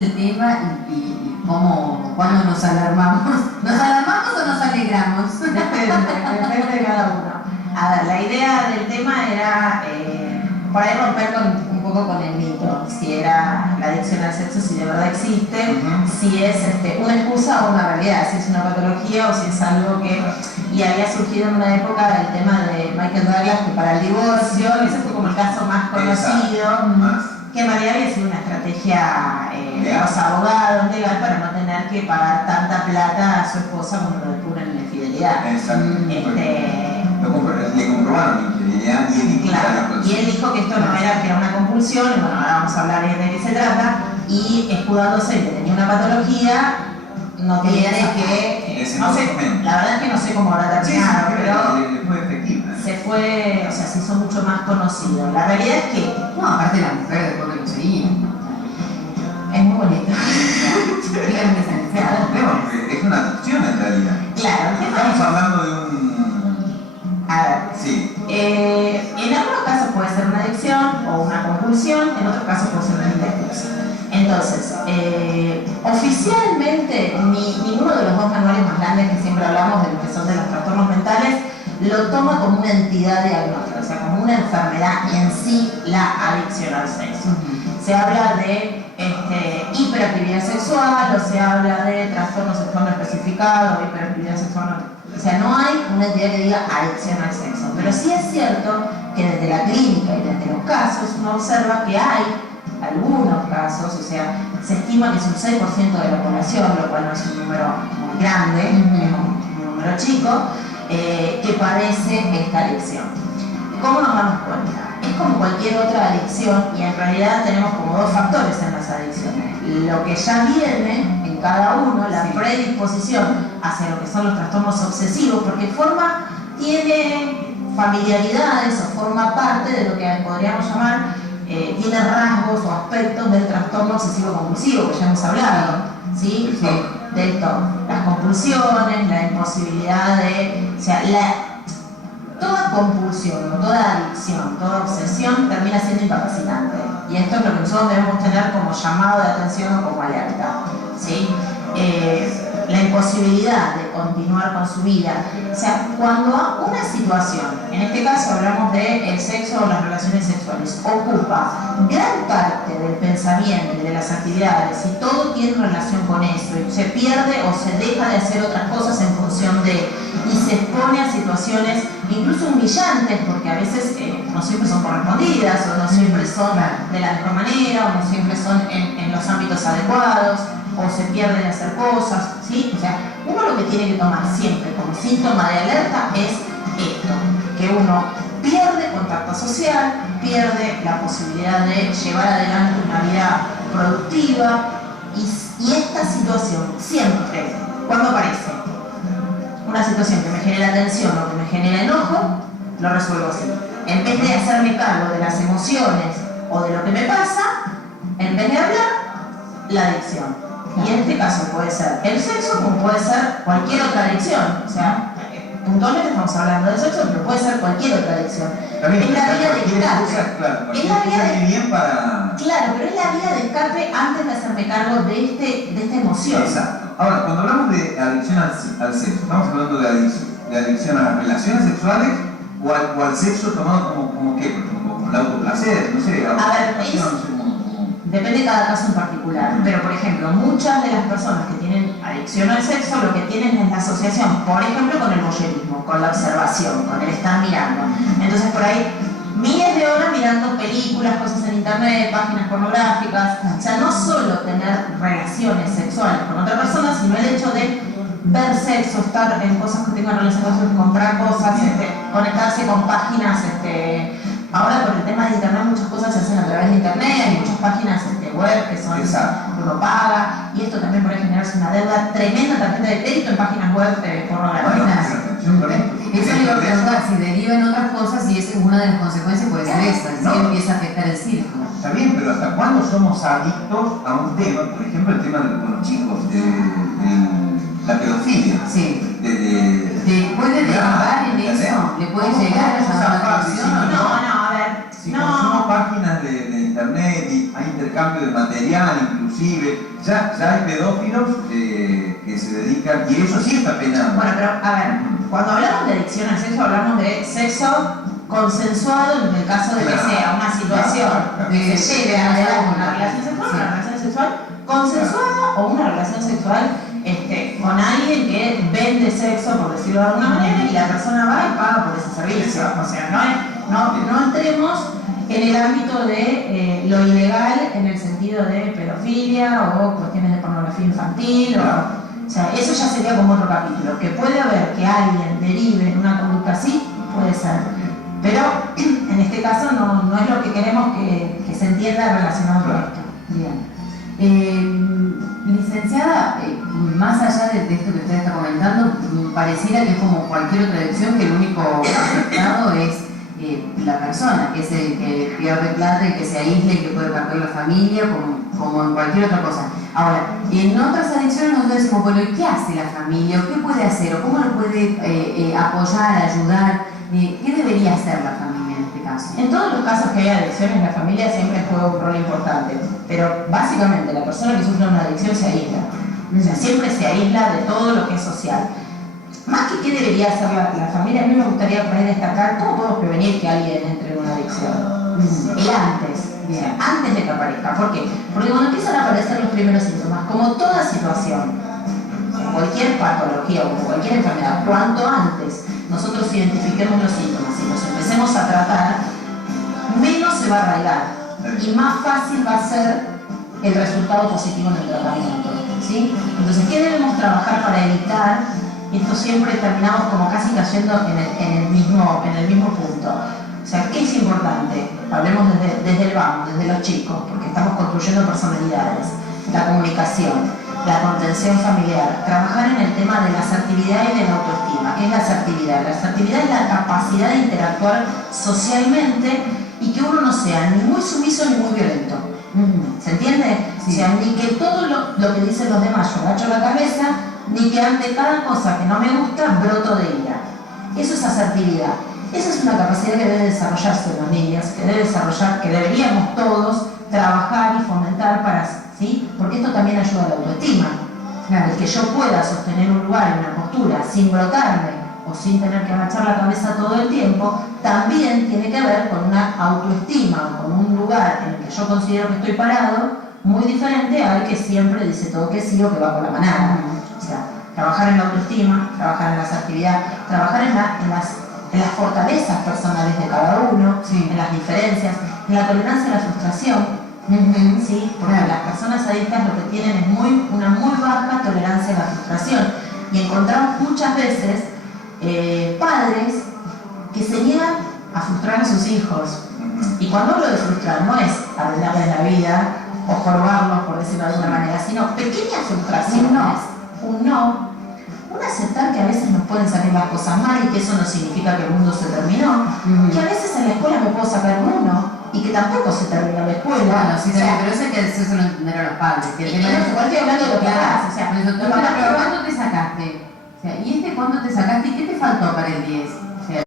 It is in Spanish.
el tema y cómo, cuando nos alarmamos. ¿Nos alarmamos o nos alegramos? Depende de cada uno. A ver, la idea del tema era por ahí romper un poco con el mito, si era la adicción al sexo, si de verdad existe, si es una excusa o una realidad, si es una patología o si es algo que... Y había surgido en una época el tema de Michael Douglas, que para el divorcio, ese fue como el caso más conocido, que en realidad había sido una estrategia de los abogados legal para no tener que pagar tanta plata a su esposa cuando lo descubren la infidelidad. Le comprobaron la infidelidad y él dijo, claro, y él dijo que esto no era, que era una compulsión, y bueno, ahora vamos a hablar de qué se trata, y escudándose de que tenía una patología, no tiene que... No sé, la verdad es que no sé cómo habrá terminado, pero se fue, o sea, se hizo mucho más conocido. La realidad es que... No, aparte la mujer después de conseguir. Es muy bonito. Es una adicción en realidad. Claro, estamos hablando de un... A ver, sí. En algunos casos puede ser una adicción o una compulsión, en otros casos puede ser una interrupción. Entonces, oficialmente ninguno de los dos manuales más grandes que siempre hablamos de lo que son de los trastornos mentales lo toma como una entidad diagnóstica, o sea, como una enfermedad en sí la adicción al sexo. Se habla de hiperactividad sexual o se habla de trastorno sexual no especificado o hiperactividad sexual no... O sea, no hay una entidad que diga adicción al sexo, pero sí es cierto que desde la clínica y desde los casos uno observa que hay algunos casos, o sea, se estima que es un 6% de la población, lo cual no es un número muy grande, es un número chico, que padece esta adicción. ¿Cómo nos damos cuenta? Es como cualquier otra adicción y en realidad tenemos como dos factores en las adicciones. Lo que ya viene en cada uno, la predisposición hacia lo que son los trastornos obsesivos, porque tiene familiaridades o forma parte de lo que podríamos llamar, tiene rasgos o aspectos del trastorno obsesivo compulsivo, que ya hemos hablado, ¿sí? De esto, las compulsiones, la imposibilidad de... O sea, toda compulsión, toda adicción, toda obsesión termina siendo incapacitante. Y esto es lo que nosotros debemos tener como llamado de atención o como alerta, ¿sí? La imposibilidad de continuar con su vida. O sea, cuando una situación, en este caso hablamos del sexo o las relaciones sexuales, ocupa gran parte del pensamiento y de las actividades y todo tiene relación con eso y se pierde o se deja de hacer otras cosas en función de, y se expone a situaciones incluso humillantes, porque a veces no siempre son correspondidas o no siempre son de la mejor manera o no siempre son en los ámbitos adecuados, o se pierde de hacer cosas, ¿sí? O sea, uno lo que tiene que tomar siempre como síntoma de alerta es esto, que uno pierde contacto social, pierde la posibilidad de llevar adelante una vida productiva y esta situación siempre, cuando aparece una situación que me genera tensión o que me genera enojo, lo resuelvo así. En vez de hacerme cargo de las emociones o de lo que me pasa, en vez de hablar, la adicción. Y en este caso puede ser el sexo como puede ser cualquier otra adicción. O sea, puntualmente estamos hablando de sexo, pero puede ser cualquier otra adicción. También, es la vía de escape. Es la vía de bien para... Claro, pero es la vía de escape antes de hacerme cargo de esta emoción. Exacto. Ahora, cuando hablamos de adicción al sexo, ¿estamos hablando de adicción a las relaciones sexuales o al sexo tomado como qué? Como el autoplacer, no sé, depende de cada caso en particular, pero por ejemplo, muchas de las personas que tienen adicción al sexo lo que tienen es la asociación, por ejemplo, con el voyerismo, con la observación, con el estar mirando. Entonces por ahí, miles de horas mirando películas, cosas en internet, páginas pornográficas, o sea, no solo tener relaciones sexuales con otra persona, sino el hecho de ver sexo, estar en cosas que tengan relación con sexo, comprar cosas, conectarse con páginas, ahora por el tema de internet muchas cosas se hacen a través de internet, hay muchas páginas web que son que uno paga, y esto también puede generarse una deuda tremenda tarjeta de crédito en páginas web pornográficas. Eso le iba a preguntar, si deriva en otras cosas y es una de las consecuencias puede ser esa, si empieza a afectar el círculo. Está bien, pero ¿hasta cuándo somos adictos a un tema? Por ejemplo, el tema con los chicos, la pedofilia. Sí. ¿Puede derivar en eso? ¿Le puede llegar a esa adicción o no? No, a ver. Si consumo páginas de internet y hay intercambio de material, inclusive, ya hay pedófilos que se dedican, y eso sí está penado. Bueno, pero a ver, cuando hablamos de adicción al sexo, hablamos de sexo consensuado en el caso de que Claro, sea una situación claro. que se lleve adelante una relación sexual, una relación sexual consensuada o una relación sexual con alguien que vende sexo, por decirlo de alguna manera, y la persona va y paga por ese servicio. O sea, no entremos en el ámbito de lo ilegal en el sentido de pedofilia o cuestiones de pornografía infantil. O sea, eso ya sería como otro capítulo. Que puede haber que alguien derive en una conducta así, puede ser. Pero en este caso no es lo que queremos que se entienda relacionado con esto. Bien. Licenciada, más allá de esto que usted está comentando, pareciera que es como cualquier otra adicción, que el único afectado es la persona, que es el que pierde plata y que se aísla y que puede perder la familia, como en cualquier otra cosa. Ahora, en otras adicciones nosotros decimos, bueno, ¿y qué hace la familia? ¿O qué puede hacer? ¿O cómo lo puede apoyar, ayudar? ¿Qué debería hacer la familia en este caso? En todos los casos que hay adicciones, la familia siempre juega un rol importante. Pero básicamente la persona que sufre una adicción se aísla. O sea, siempre se aísla de todo lo que es social. Más que qué debería hacer la familia, a mí me gustaría por ahí destacar cómo podemos prevenir que alguien entre en una adicción. El antes. Bien, antes de que aparezca. ¿Por qué? Porque cuando empiezan a aparecer los primeros síntomas, como toda situación, cualquier patología o cualquier enfermedad, cuanto antes nosotros identifiquemos los síntomas y los empecemos a tratar, menos se va a arraigar y más fácil va a ser el resultado positivo en el tratamiento, ¿sí? Entonces, ¿qué debemos trabajar para evitar? Esto siempre terminamos como casi cayendo en el mismo punto. O sea, ¿qué es importante? Hablemos desde el vamos, desde los chicos, porque estamos construyendo personalidades, la comunicación, la contención familiar, trabajar en el tema de la asertividad y de la autoestima. ¿Qué es la asertividad? La asertividad es la capacidad de interactuar socialmente y que uno no sea ni muy sumiso ni muy violento. ¿Se entiende? Sí. O sea, ni que todo lo que dicen los demás yo agacho la cabeza, ni que ante cada cosa que no me gusta broto de ira. Eso es asertividad. Esa es una capacidad que debe desarrollarse en los niños, que deberíamos todos trabajar y fomentar ¿sí? Porque esto también ayuda a la autoestima. Claro, el que yo pueda sostener un lugar en una postura sin brotarme o sin tener que agachar la cabeza todo el tiempo, también tiene que ver con una autoestima o con un lugar en el que yo considero que estoy parado, muy diferente al que siempre dice todo que sí o que va con la manada. O sea, trabajar en la autoestima, trabajar en la asertividad, trabajar en las fortalezas personales de cada uno, sí, en las diferencias, en la tolerancia a la frustración. ¿Sí? Porque las personas adictas lo que tienen es una muy baja tolerancia a la frustración. Y encontramos muchas veces padres que se niegan a frustrar a sus hijos. Y cuando hablo de frustrar, no es arruinarles la vida o jorobarlos, por decirlo de alguna manera, sino pequeñas frustraciones, un aceptar que a veces nos pueden salir las cosas mal y que eso no significa que el mundo se terminó, que a veces en la escuela me puedo sacar un 1 y que tampoco se terminó la escuela. Bueno, sí, pero eso hay que decírselo entender a los padres. Que el tema igual estoy hablando de lo que hagas, o sea, pero ¿cuándo te sacaste? O sea, ¿y cuándo te sacaste? ¿Y qué te faltó para el 10?